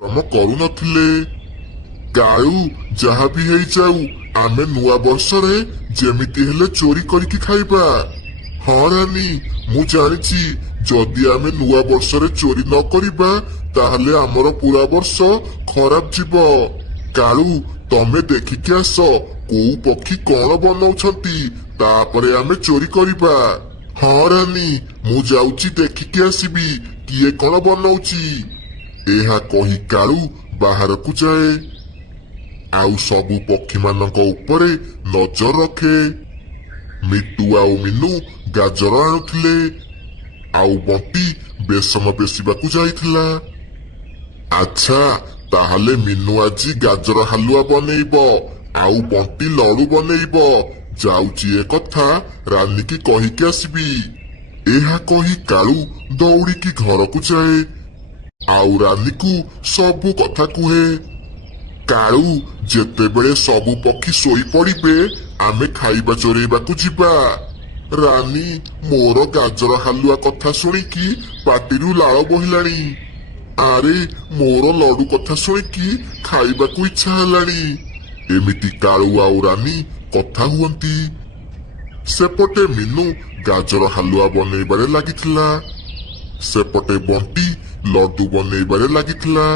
ଶ୍ରମ କରୁନଥିଲେ। କାଳୁ ଯାହା ବି ହେଇଯାଉ ଆମେ ନୂଆ ବର୍ଷରେ ଯେମିତି ହେଲେ ଚୋରି କରିକି ଖାଇବା। ହଁ ରାନୀ, ମୁଁ ଜାଣିଛି ଯଦି ଆମେ ନୂଆ ବର୍ଷରେ ଚୋରି ନ କରିବା ତାହେଲେ ଆମର ପୁରା ବର୍ଷ ଖରାପ ଯିବ। କାଳୁ, ତମେ ଦେଖିକି ଆସ କୋଉ ପକ୍ଷୀ କଣ ବନଉଛନ୍ତି, ତାପରେ ଆମେ ଚୋରି କରିବା। ହଁ ରାନୀ, ମୁଁ ଯାଉଛି ଦେଖିକି ଆସିବି କିଏ କଣ ବନଉଛି। ଏହା କହି କାଳୁ ବାହାରକୁ ଯାଏ। ଆଉ ସବୁ ପକ୍ଷୀମାନଙ୍କ ଉପରେ ନଜର ରଖେ। ମିଟୁ ଆଉ ମିନୁ ଗାଜର ଆଣୁଥିଲେ, ଆଉ ବଣ୍ଟି ବେସନ ପେଷିବାକୁ ଯାଇଥିଲା। ଆଚ୍ଛା, ତାହେଲେ ମିନୁ ଆଜି ଗାଜର ହାଲୁଆ ବନେଇବ ଆଉ ବଣ୍ଟି ଲଡୁ ବନେଇବ। ଯାଉଛି ଏ କଥା ରାନୀକି କହିକି ଆସିବି। ଏହା କହି କାଳୁ ଦୌଡ଼ିକି ଘରକୁ ଯାଏ ଆଉ ରାନୀକୁ ସବୁ କଥା କୁହେ। କାଳୁ, ଯେତେବେଳେ ସବୁ ପକ୍ଷୀ ଶୋଇପଡ଼ିବେ ଆମେ ଖାଇବା ଚୋରେଇବାକୁ ଯିବା। ରାନୀ, ମୋର ଗାଜର ହାଲୁଆ କଥା ଶୁଣିକି ପାଟିରୁ ଲାଳ ବୋହିଲାଣି। ଆରେ, ମୋର ଲଡୁ କଥା ଶୁଣିକି ଖାଇବାକୁ ଇଚ୍ଛା ହେଲାଣି। ଏମିତି କାଳୁ ଆଉ ରାନୀ କଥା ହୁଅନ୍ତି। ସେପଟେ ମିନୁ ଗାଜର ହାଲୁଆ ବନେଇବାରେ ଲାଗିଥିଲା। ସେପଟେ ବଣ୍ଟି ଲଡୁ ବନେଇବାରେ ଲାଗିଥିଲା।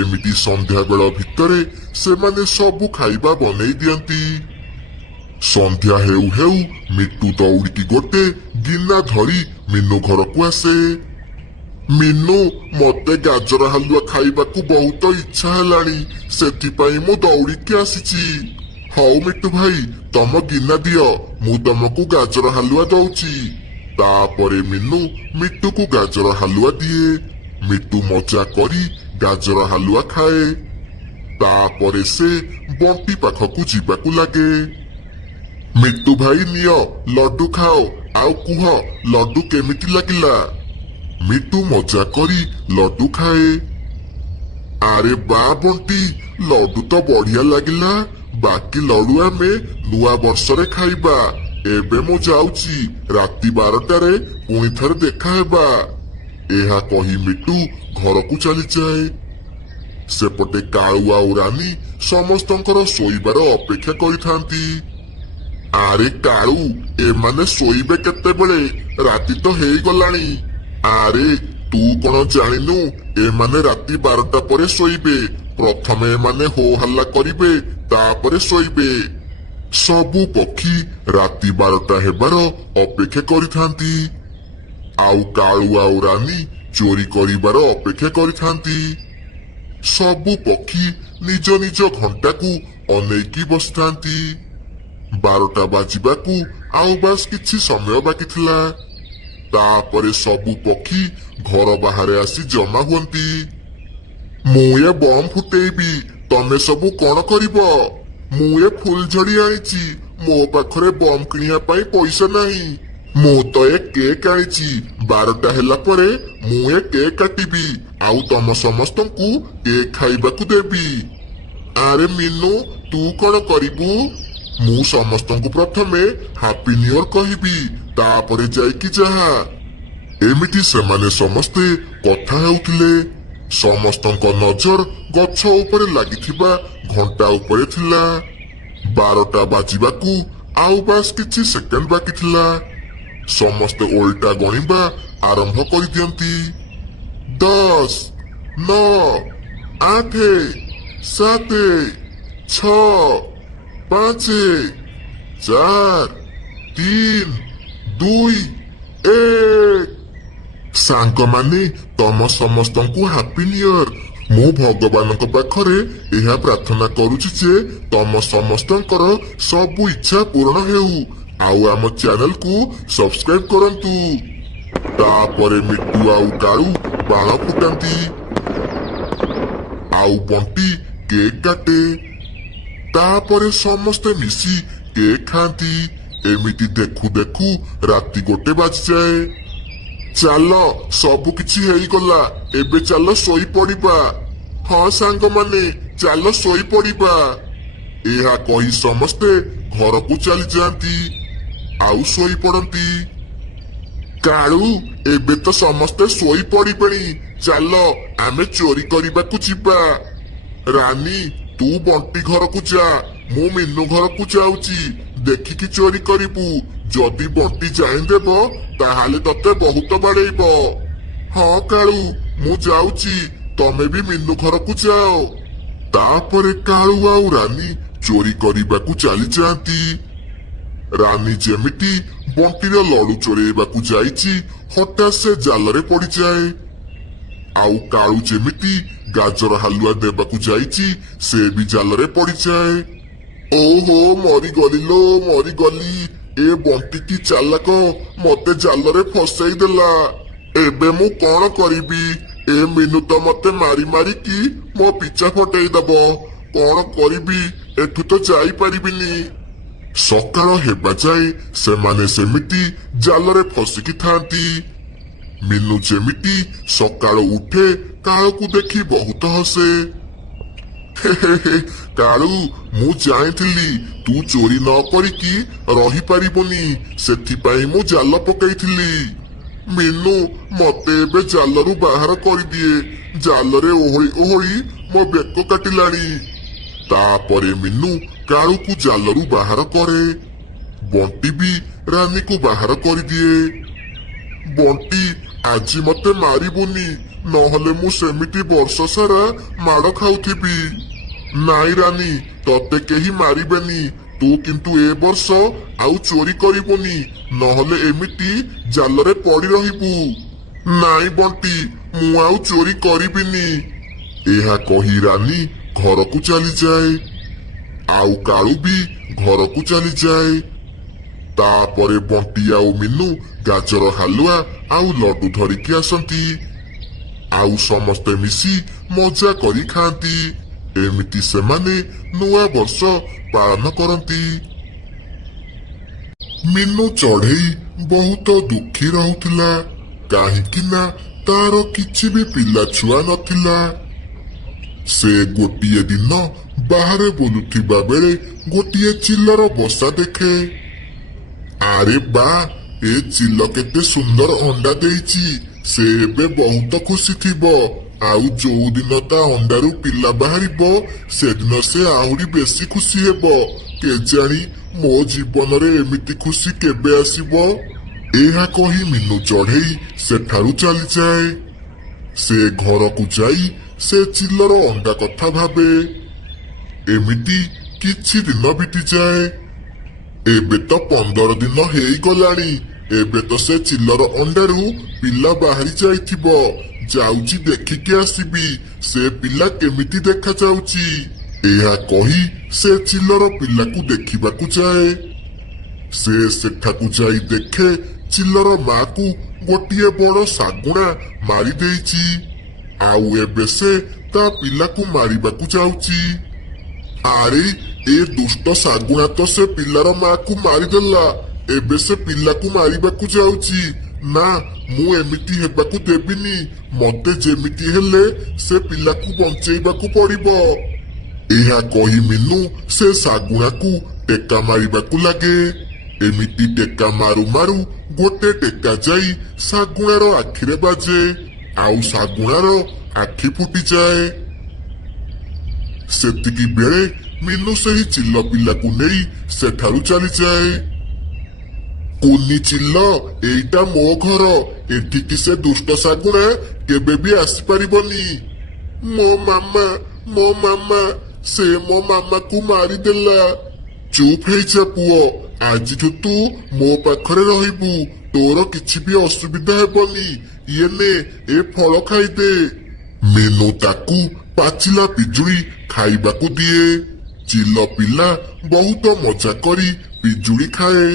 ଏମିତି ସନ୍ଧ୍ୟା ବେଳ ଭିତରେ ସେମାନେ ସବୁ ଖାଇବା ବନେଇ ଦିଅନ୍ତି। ସନ୍ଧ୍ୟା ହେଉ ହେଉ ମିଟୁ ଦୌଡ଼ିକି ଗୋଟେ ଗିନା ଧରି ମିନୁ ଘରକୁ ଆସେ। ମିନୁ, ମତେ ଗାଜର ହାଲୁଆ ଖାଇବାକୁ ବହୁତ ଇଚ୍ଛା ହେଲାଣି, ସେଥିପାଇଁ ମୁଁ ଦୌଡ଼ିକି ଆସିଛି। ହଉ ମିଟୁ ଭାଇ, ତମ ଗିନା ଦିଅ, ମୁଁ ତମକୁ ଗାଜର ହାଲୁଆ ଦଉଛି। ତାପରେ ମିନୁ ମିଟୁକୁ ଗାଜର ହାଲୁଆ ଦିଏ। ମିଟୁ ମଜା କରି ଗାଜର ହାଲୁଆ ଖାଏ। ତାପରେ ସେ ବଣ୍ଟି ପାଖକୁ ଯିବାକୁ ଲାଗେ। ମିଟୁ ଭାଇ ନିଅ, ଲଡୁ ଖାଅ, ଆଉ କୁହ ଲଡୁ କେମିତି ଲାଗିଲା। ମିଟୁ ମଜା କରି ଲଡୁ ଖାଏ। ଆରେ ବା ବଣ୍ଟି, ଲଡୁ ତ ବଢିଆ ଲାଗିଲା। ବାକି ଲଡୁ ଆମେ ନୂଆ ବର୍ଷରେ ଖାଇବା। ଏବେ ମୁଁ ଯାଉଛି, ରାତି 12ଟାରେ ପୁଣି ଥରେ ଦେଖା ହେବା। ଏହା କହି ମିଟୁ ଘରକୁ ଚାଲିଯାଏ। ସେପଟେ କାଳୁ ଆଉ ରାନୀ ସମସ୍ତଙ୍କର ଶୋଇବାର ଅପେକ୍ଷା କରିଥାନ୍ତି। ଆରେ କାଳୁ, ଏମାନେ ଶୋଇବେ କେତେବେଳେ? ରାତି ତ ହେଇଗଲାଣି। ଆରେ, ତୁ କଣ ଜାଣିନୁ ଏମାନେ ରାତି 12ଟା ପରେ ଶୋଇବେ। ପ୍ରଥମେ ଏମାନେ ହୋ ହାଲ୍ଲା କରିବେ, ତାପରେ ଶୋଇବେ। ସବୁ ପକ୍ଷୀ ରାତି 12ଟା ହେବାର ଅପେକ୍ଷା କରିଥାନ୍ତି। ଆଉ କାଳୁ ଆଉ ରାନୀ ଚୋରି କରିବାର ଅପେକ୍ଷା କରିଥାନ୍ତି। ସବୁ ପକ୍ଷୀ ନିଜ ନିଜ ଘଣ୍ଟାକୁ ଅନେଇକି ବସିଥାନ୍ତି। 12ଟା ବାଜିବାକୁ ଆଉ ବାସ୍ କିଛି ସମୟ ବାକି ଥିଲା। ତାପରେ ସବୁ ପକ୍ଷୀ ଘର ବାହାରେ ଆସି ଜମା ହୁଅନ୍ତି। ମୁଁ ଏ ବମ୍ ଫୁଟେଇବି, ତମେ ସବୁ କଣ କରିବ? ମୁଁ ଏ ଫୁଲଝଡି ଆଣିଛି, ମୋ ପାଖରେ ବମ୍ କିଣିବା ପାଇଁ ପଇସା ନାହିଁ। ମୁଁ ତ ଏ କେକ୍ ଆଣିଛି, 12ଟା ହେଲା ପରେ ମୁଁ ଏ କେକ୍ କାଟିବି ଆଉ ତମ ସମସ୍ତଙ୍କୁ କେକ୍ ଖାଇବାକୁ ଦେବି। ଆରେ ମିନୁ, ତୁ କଣ କରିବୁ? ମୁଁ ସମସ୍ତଙ୍କୁ ପ୍ରଥମେ ହାପି ନ୍ୟୁ ଇୟର କହିବି, ତାପରେ ଯାଇକି ଯାହା। ଏମିତି ସେମାନେ ସମସ୍ତେ କଥା ହେଉଥିଲେ। ସମସ୍ତଙ୍କ ନଜର ଗଛ ଉପରେ ଲାଗିଥିବା ଘଣ୍ଟା ଉପରେ ଥିଲା। 12ଟା ବାଜିବାକୁ ଆଉ ବାସ୍ କିଛି ସେକେଣ୍ଡ ବାକି ଥିଲା। ସମସ୍ତେ ଓଲଟା ଗଣିବା ଆରମ୍ଭ କରିଦିଅନ୍ତି। 10, 9, 8, 7, 6, 5, 4, 3, 2, 1। ସାଙ୍ଗମାନେ, ତମ ସମସ୍ତଙ୍କୁ ହାପି ନ୍ୟୁ ଇୟର। ମୁଁ ଭଗବାନଙ୍କ ପାଖରେ ଏହା ପ୍ରାର୍ଥନା କରୁଛି ଯେ ତମ ସମସ୍ତଙ୍କର ସବୁ ଇଚ୍ଛା ପୂରଣ ହେଉ। ଆଉ ଆମ ଚ୍ୟାନେଲକୁ ସବସ୍କ୍ରାଇବ କରନ୍ତୁ। ତାପରେ ମିଟୁ ଆଉ କାଳୁ ବାଣ ଫୁଟାନ୍ତି ଆଉ ବଣ୍ଟି କେକ୍ କାଟେ। ତାପରେ ସମସ୍ତେ ମିଶି କେକ୍ ଖାଆନ୍ତି। ଏମିତି ଦେଖୁ ଦେଖୁ ରାତି 1 ବାଜିଯାଏ। ଚାଲ, ସବୁ କିଛି ହେଇଗଲା, ଏବେ ଚାଲ ଶୋଇପଡିବା। ହଁ ସାଙ୍ଗମାନେ, ଚାଲ ଶୋଇପଡିବା। ଏହା କହି ସମସ୍ତେ ଘରକୁ ଚାଲିଯାଆନ୍ତି ଆଉ ଶୋଇପଡନ୍ତି। କାଳୁ, ଏବେ ତ ସମସ୍ତେ ଶୋଇପଡିବେଣି, ଚାଲ ଆମେ ଚୋରି କରିବାକୁ ଯିବା। ରାନୀ ତୁ ବଣ୍ଟି ଘରକୁ ଯା, ମୁଁ ମିନୁ ଘରକୁ ଯାଉଛି। ଦେଖିକି ଚୋରି କରିବୁ। ଯଦି ବଣ୍ଟି ଜାଣିଦେବ ତାହେଲେ ତତେ ବହୁତ ବାଡେଇବ। ହଁ କାଳୁ ମୁଁ ଯାଉଛି, ତମେ ବି ମିନୁ ଘରକୁ ଯାଅ। ତାପରେ କାଳୁ ଆଉ ରାନୀ ଚୋରି କରିବାକୁ ଚାଲିଯାଆନ୍ତି। ରାନୀ ଯେମିତି ବଣ୍ଟିର ଲଡୁ ଚୋରେଇବାକୁ ଯାଇଛି, ହଠାତ୍ ସେ ଜାଲରେ ପଡିଯାଏ। ଆଉ କାଳୁ ଯେମିତି ଗାଜର ହାଲୁଆ ଦେବାକୁ ଯାଇଛି, ସେ ବି ଜାଲରେ ପଡିଯାଏ। ଓହୋ ମରିଗଲି ଲୋ ମରିଗଲି। ଏ ବଣ୍ଟି କି ଚାଲାକ, ମତେ ଜାଲରେ ଫସେଇ ଦେଲା। ଏବେ ମୁଁ କଣ କରିବି? ଏ ମିନୁ ତ ମତେ ମାରି ମାରିକି ମୋ ପିଛା ଫଟେଇ ଦବ। କଣ କରିବି? ଏଠୁ ତ ଯାଇପାରିବିନି। ସକାଳ ହେବା ଯାଏ ସେମାନେ ସେମିତି ଜାଲରେ ଫସିକି ଥାନ୍ତି। ମିନୁ ଯେମିତି ସକାଳୁ ଉଠେ, କାଳୁକୁ ଦେଖି ବହୁତ ହସେ। କାଳୁ ମୁଁ ଜାଣିଥିଲି ତୁ ଚୋରି ନ କରିକି ରହିପାରିବୁନି, ସେଥିପାଇଁ ମୁଁ ଜାଲ ପକେଇଥିଲି। ମିନୁ ମତେ ଏବେ ଜାଲରୁ ବାହାର କରିଦିଏ। ଜାଲରେ ଓହଳି ଓହଳି ମୋ ବେକ କାଟିଲାଣି। ତାପରେ ମିନୁ କାଳୁକୁ ଜାଲରୁ ବାହାର କରେ। ବଣ୍ଟି ବି ରାନୀକୁ ବାହାର କରିଦିଏ। ବଣ୍ଟି ଆଜି ମତେ ମାରିବୁନି, ନହେଲେ ମୁଁ ସେମିତି ବର୍ଷ ସାରା ମାଡ ଖାଉଥିବି। ନାଇଁ ରାନୀ, ତତେ କେହି ମାରିବେନି। ତୁ କିନ୍ତୁ ଏ ବର୍ଷ ଆଉ ଚୋରି କରିବୁନି, ନହେଲେ ଏମିତି ଜାଲରେ ପଡି ରହିବୁ। ନାଇଁ ବଣ୍ଟି, ମୁଁ ଆଉ ଚୋରି କରିବିନି। ଏହା କହି ରାନୀ ଘରକୁ ଚାଲିଯାଏ। ଆଉ କାଳୁ ବି ଘରକୁ ଚାଲିଯାଏ। ତାପରେ ବଣ୍ଟି ଆଉ ମିନୁ ଗାଜର ହାଲୁଆ ଆଉ ଲଡୁ ଧରିକି ଆସନ୍ତି। ଆଉ ସମସ୍ତେ ମିଶି ମଜା କରି ଖାଆନ୍ତି। ଏମିତି ସେମାନେ ନୂଆ ବର୍ଷ ପାଳନ କରନ୍ତି। ମିନୁ ଚଢେଇ ବହୁତ ଦୁଃଖୀ ରହୁଥିଲା, କାହିଁକି ନା ତାର କିଛି ବି ପିଲା ଛୁଆ ନଥିଲା। ସେ ଗୋଟିଏ ଦିନ ବାହାରେ ବୁଲୁଥିବା ବେଳେ ଗୋଟିଏ ଚିଲର ବସା ଦେଖେ। ଆରେ ବା, ଏ ଚିଲ କେତେ ସୁନ୍ଦର ଅଣ୍ଡା ଦେଇଛି। ସେ ଏବେ ବହୁତ ଖୁସି ଥିବ। ଆଉ ଯୋଉ ଦିନ ତା ଅଣ୍ଡାରୁ ପିଲା ବାହାରିବ, ସେଦିନ ସେ ଆହୁରି ବେଶୀ ଖୁସି ହେବ। କେଜାଣି ମୋ ଜୀବନରେ ଏମିତି ଖୁସି କେବେ ଆସିବ? ଏହା କହି ମିନୁ ଚଢେଇ ସେଠାରୁ ଚାଲିଯାଏ। ସେ ଘରକୁ ଯାଇ ସେ ଚିଲର ଅଣ୍ଡା କଥା ଭାବେ। ଏମିତି କିଛି ଦିନ ବିତିଯାଏ। ଏବେ ତ 15 ଦିନ ହେଇଗଲାଣି। ଏବେ ତ ସେ ଚିଲର ଅଣ୍ଡାରୁ ପିଲା ବାହାରି ଯାଇଥିବ। ଯାଉଛି ଦେଖିକି ଆସିବି, ସେ ପିଲା କେମିତି ଦେଖାଯାଉଛି। ଏହା କହି ସେ ଚିଲର ପିଲାକୁ ଦେଖିବାକୁ ଯାଏ। ସେ ସେଠାକୁ ଯାଇ ଦେଖେ ଚିଲର ମାକୁ ଗୋଟିଏ ବଡ ଶାଗୁଣା ମାରି ଦେଇଛି। ଆଉ ଏବେ ସେ ତା ପିଲାକୁ ମାରିବାକୁ ଯାଉଛି। ଆରେ ଏ ଦୁଷ୍ଟ ଶାଗୁଣା ତ ସେ ପିଲାର ମାକୁ ମାରିଦେଲା। ଏବେ ସେ ପିଲାକୁ ମାରିବାକୁ ଯାଉଛି। ନା, ମୁଁ ଏମିତି ହେବାକୁ ଦେବିନି। ମତେ ଯେମିତି ହେଲେ ସେ ପିଲାକୁ ବଞ୍ଚେଇବାକୁ ପଡିବ। ଏହା କହି ମିନୁ ସେ ଶାଗୁଣାକୁ ଟେକା ମାରିବାକୁ ଲାଗେ। ଏମିତି ଟେକା ମାରୁ ମାରୁ ଗୋଟେ ଟେକା ଯାଇ ଶାଗୁଣାର ଆଖିରେ ବାଜେ। ଆଉ ଶାଗୁଣାର ଆଖି ଫୁଟିଯାଏ। ସେତିକି ବେଳେ ମିନୁ ସେହି ଚିଲ ପିଲାକୁ ନେଇ ସେଠାରୁ ଚାଲିଯାଏ। କୁନି ଚିଲ, ଏଇଟା ମୋ ଘର। ଏଠିକି ସେ ଦୁଷ୍ଟ ଶାଗୁଣା କେବେ ବି ଆସିପାରିବନି। ମୋ ମାମା, ସେ ମୋ ମାମାକୁ ମାରିଦେଲା। ଚୁପ୍ ହେଇଯା ପୁଅ, ଆଜିଠୁ ତୁ ମୋ ପାଖରେ ରହିବୁ। ତୋର କିଛି ବି ଅସୁବିଧା ହେବନି। ଇଏ ନେ, ଏ ଫଳ ଖାଇଦେ। ମିନୁ ତାକୁ ପାଚିଲା ପିଜୁଳି ଖାଇବାକୁ ଦିଏ। ଚିଲ ପିଲା ବହୁତ ମଜା କରି ପିଜୁଳି ଖାଏ।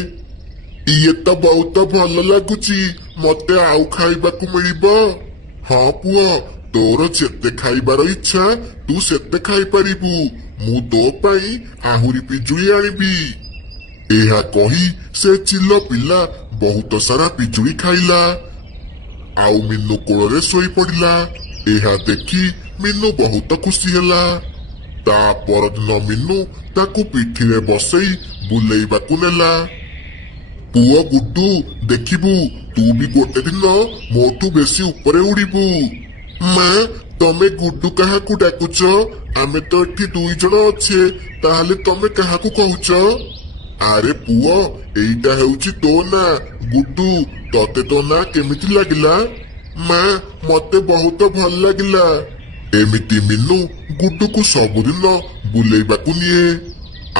ଇଏ ତ ବହୁତ ଭଲ ଲାଗୁଛି। ମତେ ଆଉ ଖାଇବାକୁ ମିଳିବ? ହଁ ପୁଅ, ତୋର ଯେତେ ଖାଇବାର ଇଚ୍ଛା ତୁ ସେତେ ଖାଇପାରିବୁ। ମୁଁ ତୋ ପାଇଁ ଆହୁରି ପିଜୁଳି ଆଣିବି। ଏହା କହି ସେ ଚିଲ ପିଲା ବହୁତ ସାରା ପିଜୁଳି ଖାଇଲା। ଆଉ ମିନୁ କୋଳରେ ଶୋଇପଡିଲା। ଏହା ଦେଖି ମିନୁ ବହୁତ ଖୁସି ହେଲା। ତା ପରଦିନ ମିନୁ ତାକୁ ପିଠିରେ ବସେଇ ବୁଲେଇବାକୁ ନେଲା। ପୁଅ ଗୁଡୁ, ଦେଖିବୁ ତୁ ବି ଗୋଟେ ଦିନ ମୋଠୁ ବେଶୀ ଉପରେ ଉଡିବୁ। ମା ତମେ ଗୁଡୁ କାହାକୁ ଡାକୁଛ? ଆମେ ତ ଏଠି 2 ଜଣ ଅଛେ, ତାହେଲେ ତମେ କାହାକୁ କହୁଛ? ଆରେ ପୁଅ, ଏଇଟା ହେଉଛି ତୋ ନାଁ ଗୁଡୁ। ତତେ ତୋ ନାଁ କେମିତି ଲାଗିଲା? ମା ମତେ ବହୁତ ଭଲ ଲାଗିଲା। ଏମିତି ମିନୁ ଗୁଡୁକୁ ସବୁଦିନ ବୁଲେଇବାକୁ ନିଏ,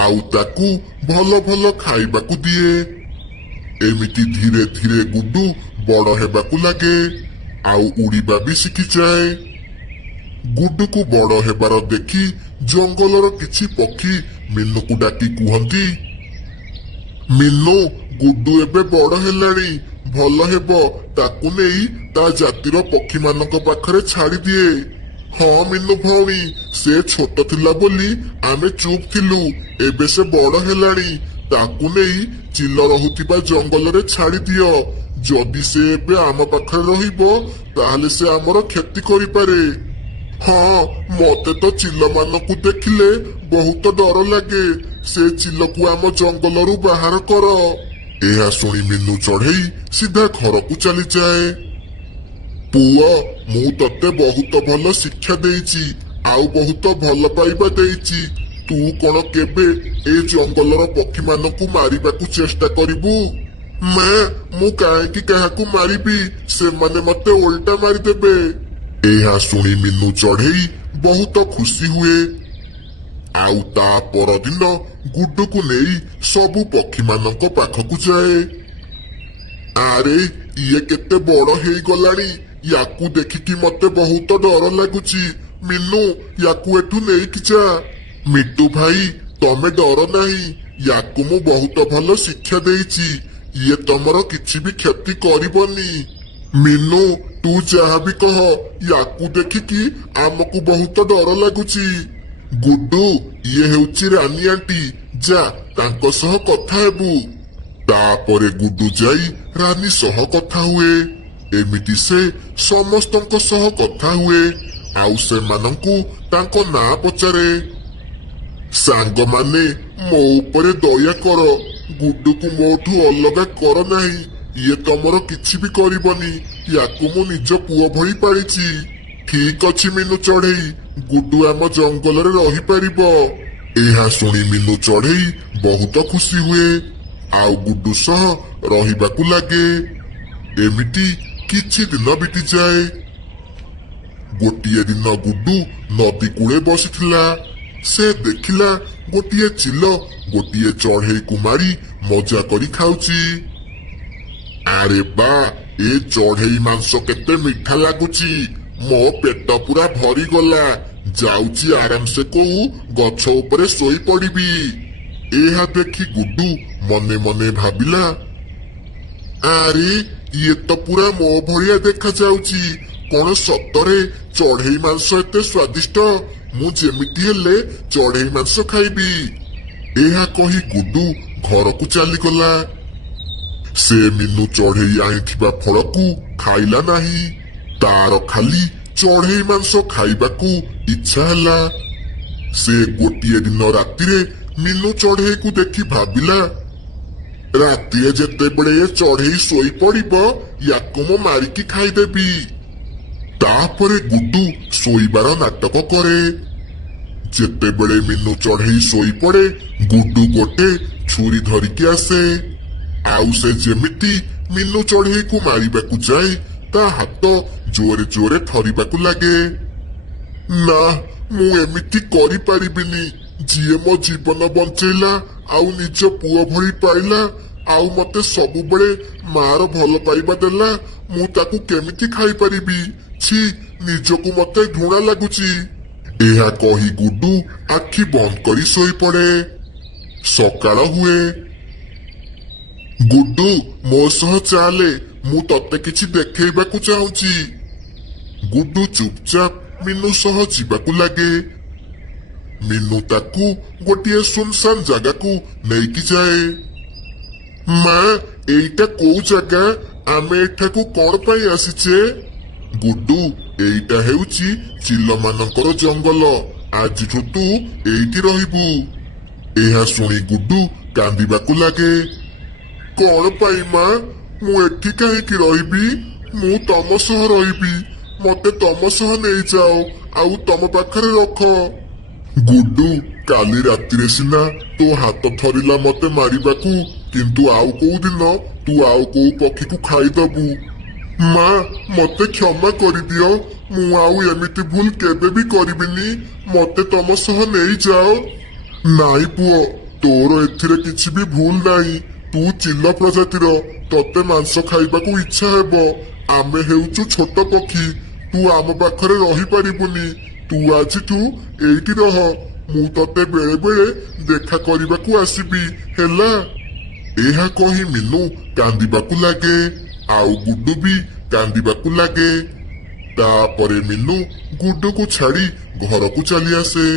ଆଉ ତାକୁ ଭଲ ଭଲ ଖାଇବାକୁ ଦିଏ। ଏମିତି ଧୀରେ ଧୀରେ ଗୁଡୁ ବଡ ହେବାକୁ ଲାଗେ, ଆଉ ଉଡିବା ବି ଶିଖିଯାଏ। ଗୁଡୁକୁ ବଡ ହେବାର ଦେଖି ଜଙ୍ଗଲର କିଛି ପକ୍ଷୀ ମିନୁକୁ ଡାକି କୁହନ୍ତି, ମିନୁ, ଗୁଡୁ ଏବେ ବଡ ହେଲାଣି, ଭଲ ହେବ ତାକୁ ନେଇ ତା ଜାତିର ପକ୍ଷୀମାନଙ୍କ ପାଖରେ ଛାଡିଦିଏ। ହଁ ମିନୁ ଭଉଣୀ, ସେ ଛୋଟ ଥିଲା ବୋଲି ଆମେ ଚୁପ୍ ଥିଲୁ, ଏବେ ସେ ବଡ ହେଲାଣି, ତାକୁ ନେଇ ଚିଲ ରହୁଥିବା ଜଙ୍ଗଲରେ ଛାଡିଦିଅ। ଯଦି ସେ ଏବେ ଆମ ପାଖରେ ରହିବ ତାହେଲେ ସେ ଆମର କ୍ଷତି କରିପାରେ। ହଁ, ମତେ ତ ଚିଲମାନଙ୍କୁ ଦେଖିଲେ ବହୁତ ଡର ଲାଗେ। ସେ ଚିଲକୁ ଆମ ଜଙ୍ଗଲରୁ ବାହାର କର। ଏହା ଶୁଣି ମିନୁ ଚଢେଇ ସିଧା ଘରକୁ ଚାଲିଯାଏ। ପୁଅ, ମୁଁ ତତେ ବହୁତ ଭଲ ଶିକ୍ଷା ଦେଇଛି, ଆଉ ବହୁତ ଭଲ ପାଇବା ଦେଇଛି। ତୁ କଣ କେବେ ଏ ଜଙ୍ଗଲର ପକ୍ଷୀମାନଙ୍କୁ ମାରିବାକୁ ଚେଷ୍ଟା କରିବୁ? ମା, ମୁଁ କାହିଁକି କାହାକୁ ମାରିବି? ସେମାନେ ମତେ ଓଲଟା ମାରିଦେବେ। ଏହା ଶୁଣି ମିନୁ ଚଢେଇ ବହୁତ ଖୁସି ହୁଏ, ଆଉ ତା ପରଦିନ ଗୁଡୁକୁ ନେଇ ସବୁ ପକ୍ଷୀମାନଙ୍କ ପାଖକୁ ଯାଏ। ଆରେ, ଇଏ କେତେ ବଡ ହେଇଗଲାଣି, ୟାକୁ ଦେଖିକି ମତେ ବହୁତ ଡର ଲାଗୁଛି। ମିନୁ, ୟାକୁ ଏଠୁ ନେଇକି ଯା। ମିଟୁ ଭାଇ, ତମେ ଡର ନାହିଁ, ୟାକୁ ମୁଁ ବହୁତ ଭଲ ଶିକ୍ଷା ଦେଇଛି। ଇଏ ତମର କିଛି ବି କ୍ଷତି କରିବନି। ମିନୁ, ତୁ ଯାହା ବି କହ, ୟାକୁ ଦେଖିକି ଆମକୁ ବହୁତ ଡର ଲାଗୁଛି। ଗୁଡୁ, ଇଏ ହେଉଛି ରାନୀ ଆଣ୍ଟି, ଯା ତାଙ୍କ ସହ କଥା ହେବୁ। ତାପରେ ଗୁଡୁ ଯାଇ ରାନୀ ସହ କଥା ହୁଏ। ଏମିତି ସେ ସମସ୍ତଙ୍କ ସହ କଥା ହୁଏ, ଆଉ ସେମାନଙ୍କୁ ତାଙ୍କ ନାଁ ପଚାରେ। ସାଙ୍ଗମାନେ, ମୋ ଉପରେ ଦୟା କର, ଗୁଡୁକୁ ମୋଠୁ ଅଲଗା କର ନାହିଁ। ଇଏ ତମର କିଛି ବି କରିବନି, ୟାକୁ ମୁଁ ନିଜ ପୁଅ ଭଳି ପାଳିଛି। ଠିକ ଅଛି ମିନୁ ଚଢେଇ, ଗୁଡୁ ଆମ ଜଙ୍ଗଲରେ ରହିପାରିବ। ଏହା ଶୁଣି ମିନୁ ଚଢେଇ ବହୁତ ଖୁସି ହୁଏ, ଆଉ ଗୁଡୁ ସହ ରହିବାକୁ ଲାଗେ। ଏମିତି କିଛି ଦିନ ବିତିଯାଏ। ଗୋଟିଏ ଦିନ ଗୁଡୁ ନଦୀ କୂଳେ ବସିଥିଲା। ସେ ଦେଖିଲା ଗୋଟିଏ ଚିଲ ଗୋଟିଏ ଚଢେଇକୁ ମାରି ମଜା କରି ଖାଉଛି। ଆରେ ବା, ଏ ଚଢେଇ ମାଂସ କେତେ ମିଠା ଲାଗୁଛି। ମୋ ପେଟ ପୁରା ଭରିଗଲା, ଯାଉଛି ଆରାମସେ କୋଉ ଗଛ ଉପରେ ଶୋଇ ପଡିବି। ଏହା ଦେଖି ଗୁଡୁ ମନେ ମନେ ଭାବିଲା, ଆରେ, ଇଏ ତ ପୁରା ମୋ ଭଳିଆ ଦେଖାଯାଉଛି। କଣ ସତରେ ଚଢେଇ ମାଂସ ଏତେ ସ୍ୱାଦିଷ୍ଟ? ମୁଁ ଯେମିତି ହେଲେ ଚଢେଇ ମାଂସ ଖାଇବି। ଏହା କହି ଗୁଡୁ ଘରକୁ ଚାଲିଗଲା। ସେ ମିନୁ ଚଢେଇ ଆଣିଥିବା ଫଳକୁ ଖାଇଲା ନାହିଁ, ତାର ଖାଲି ଚଢେଇ ମାଂସ ଖାଇବାକୁ ଇଚ୍ଛା ହେଲା। ସେ ଗୋଟିଏ ଦିନ ରାତିରେ ମିନୁ ଚଢେଇକୁ ଦେଖି ଭାବିଲା, ରାତିରେ ଯେତେବେଳେ ଏ ଚଢେଇ ଶୋଇପଡିବ, ୟାକୁ ମୁଁ ମାରିକି ଖାଇଦେବି। ତାପରେ ଗୁଡୁ ଶୋଇବାର ନାଟକ କରେ। ଯେତେବେଳେ ମିନୁ ଚଢେଇ ଶୋଇପଡେ, ଗୁଡୁ ଗୋଟେ ଛୁରୀ ଧରିକି ଆସେ, ଆଉ ସେ ଯେମିତି ମିନୁ ଚଢେଇକୁ ମାରିବାକୁ ଯାଏ, ତା ହାତ ଜୋରେ ଜୋରେ ଥରିବାକୁ ଲାଗେ। ନା, ମୁଁ ଏମିତି କରିପାରିବିନି। ଯିଏ ମୋ ଜୀବନ ବଞ୍ଚେଇଲା, ଆଉ ନିଜ ପୁଅ ଭଳି ପାଇଲା, ଆଉ ମତେ ସବୁବେଳେ ମାର ଭଲ ପାଇବା ଦେଲା, ମୁଁ ତାକୁ କେମିତି ଖାଇପାରିବି? ଛି, ନିଜକୁ ମତେ ଘୃଣା ଲାଗୁଛି। ଏହା କହି ଗୁଡୁ ଆଖି ବନ୍ଦ କରି ଶୋଇପଡେ। ସକାଳ ହୁଏ। ଗୁଡୁ, ମୋ ସହ ଚାଲେ, ମୁଁ ତତେ କିଛି ଦେଖେଇବାକୁ ଚାହୁଁଛି। ଗୁଡୁ ଚୁପଚାପ ମିନୁ ସହ ଯିବାକୁ ଲାଗେ। ମିନୁ ତାକୁ ଗୋଟିଏ ସୁନସାନ ଜାଗାକୁ ନେଇକି ଯାଏ। ମା, ଏଇଟା କୋଉ ଜାଗା? ଆମେ ଏଠାକୁ କଣ ପାଇଁ ଆସିଛେ? ଗୁଡୁ, ଏଇଟା ହେଉଛି ଚିଲମାନଙ୍କର ଜଙ୍ଗଲ। ଆଜିଠୁ ତୁ ଏଇଠି ରହିବୁ। ଏହା ଶୁଣି ଗୁଡୁ କାନ୍ଦିବାକୁ ଲାଗେ। କଣ ପାଇଁ ମା? ମୁଁ ଏଠି କାହିଁକି ରହିବି? ମୁଁ ତମ ସହ ରହିବି। ମତେ ତମ ସହ ନେଇଯାଅ ଆଉ ତମ ପାଖରେ ରଖ। ଗୁଡୁ କାଲି ରାତିରେ ସିନା ତୋ ହାତ ଥରିଲା ମତେ ମାରିବାକୁ, କିନ୍ତୁ ଆଉ କୋଉ ଦିନ ତୁ ଆଉ କୋଉ ପକ୍ଷୀକୁ ଖାଇଦବୁ। ମା ମତେ କ୍ଷମା କରିଦିଅ, ମୁଁ ଆଉ ଏମିତି ଭୁଲ କେବେ ବି କରିବିନି। ମତେ ତମ ସହ ନେଇଯାଅ। ନାଇଁ ପୁଅ, ତୋର ଏଥିରେ କିଛି ବି ଭୁଲ ନାହିଁ। ତୁ ଚିଲ ପ୍ରଜାତିର, ତତେ ମାଂସ ଖାଇବାକୁ ଇଚ୍ଛା ହେବ। ଆମେ ହେଉଛୁ ଛୋଟ ପକ୍ଷୀ, ତୁ ଆମ ପାଖରେ ରହିପାରିବୁନି। ତୁ ଆଜିଠୁ ଏଇଠି ରହ, ମୁଁ ତତେ ବେଳେ ବେଳେ ଦେଖା କରିବାକୁ ଆସିବି ହେଲା। ଏହା କହି ମିନୁ କାନ୍ଦିବାକୁ ଲାଗେ, ଆଉ ଗୁଡୁ ବି କାନ୍ଦିବାକୁ ଲାଗେ। ତାପରେ ମିନୁ ଗୁଡୁକୁ ଛାଡି ଘରକୁ ଚାଲି ଆସେ।